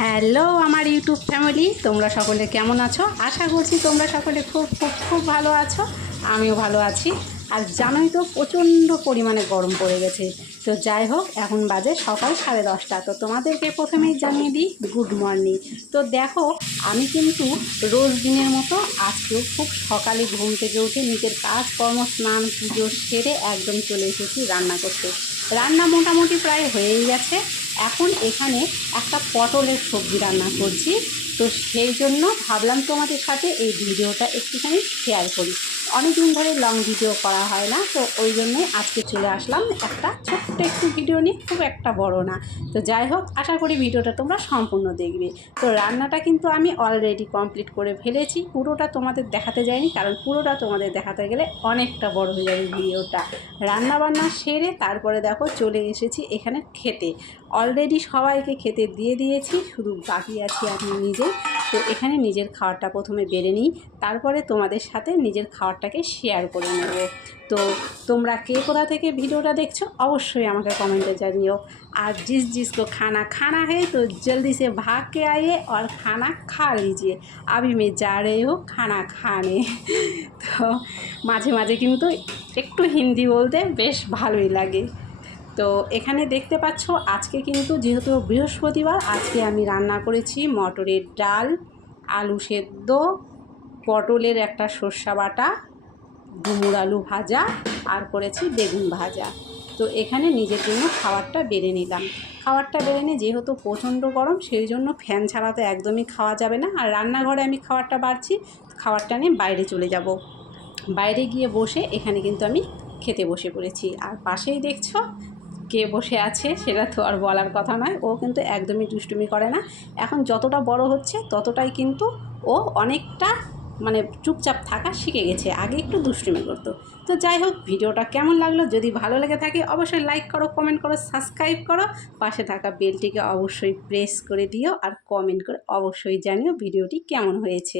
Hello আমার YouTube family, তোমরা সকলে কেমন আছো? আশা করছি তোমরা সকলে খুব খুব খুব ভালো আছো। আমিও ভালো আছি। আর জানোই তো প্রচণ্ড পরিমাণে গরম পড়ে গেছে। তো যাই হোক, এখন বাজে সকাল 10:30। তো তোমাদেরকে প্রথমেই জানিয়ে দিই গুড মর্নিং। তো দেখো, আমি কিন্তু রোজ দিনের মতো আজকেও খুব সকালে ঘুম থেকে উঠে নিজের কাজকর্ম স্নান পুজো সেরে একদম চলে এসেছি রান্না করতে। রান্না মোটামুটি প্রায় হয়েই গেছে। এখন এখানে একটা পটলের সবজি রান্না করছি। তো সেই জন্য ভাবলাম তোমাদের সাথে এই ভিডিওটা একটুখানি শেয়ার করি। অনেক দিন ধরে লং ভিডিও করা হয় না, তো ওই জন্যই আজকে চলে আসলাম একটা ছোট্ট একটু ভিডিও নিয়ে, খুব একটা বড় না। তো যাই হোক, আশা করি ভিডিওটা তোমরা সম্পূর্ণ দেখবে। তো রান্নাটা কিন্তু আমি অলরেডি কমপ্লিট করে ফেলেছি। পুরোটা তোমাদের দেখাতে যাইনি, কারণ পুরোটা তোমাদের দেখাতে গেলে অনেকটা বড় হয়ে যাবে ভিডিওটা। রান্নাবান্না সেরে তারপরে দেখো চলে এসেছি এখানে খেতে। অলরেডি সবাইকে খেতে দিয়ে দিয়েছি, শুধু বাকি আছি আমি নিজে। তো এখানে নিজের খাবারটা প্রথমে বেড়ে নিই, তারপরে তোমাদের সাথে নিজের খাবারটাকে শেয়ার করে নেব। তো তোমরা কে কোথা থেকে ভিডিওটা দেখছো অবশ্যই আমাকে কমেंटे জানিও। আর जिस जिसको खाना खाना है तो जल्दी से भाग के आइए और खाना खा लीजिए, अभी मैं जा रही हूँ खाना खाने। তো মাঝে মাঝে কিন্তু একটু হিন্দি বলতে বেশ ভালোই লাগে। তো এখানে দেখতে পাচ্ছ, আজকে কিন্তু যেহেতু বৃহস্পতিবার, আজকে আমি রান্না করেছি মটরের ডাল, আলু সেদ্ধ, পটলের একটা সর্ষা বাটা, ডুমুর আলু ভাজা, আর করেছি বেগুন ভাজা। তো এখানে নিজের জন্য খাবারটা বেড়ে নিলাম। খাবারটা বেড়ে নিয়ে, যেহেতু প্রচণ্ড গরম, সেই জন্য ফ্যান ছাড়া তো একদমই খাওয়া যাবে না। আর রান্নাঘরে আমি খাবারটা বাড়ছি, খাবারটা নিয়ে বাইরে চলে যাব। বাইরে গিয়ে বসে এখানে কিন্তু আমি খেতে বসে পড়েছি। আর পাশেই দেখছো কে বসে আছে, সেটা তো আর বলার কথা নয়। ও কিন্তু একদমই দুষ্টুমি করে না। এখন যতটা বড় হচ্ছে ততটাই কিন্তু ও অনেকটা চুপচাপ থাকা শিখে গেছে। আগে একটু দুষ্টুমি করতো। তো যাই হোক, ভিডিওটা কেমন লাগলো, যদি ভালো লেগে থাকে অবশ্যই লাইক করো, কমেন্ট করো, সাবস্ক্রাইব করো, পাশে থাকা বেলটিকে অবশ্যই প্রেস করে দিও, আর কমেন্ট করে অবশ্যই জানিও ভিডিওটি কেমন হয়েছে।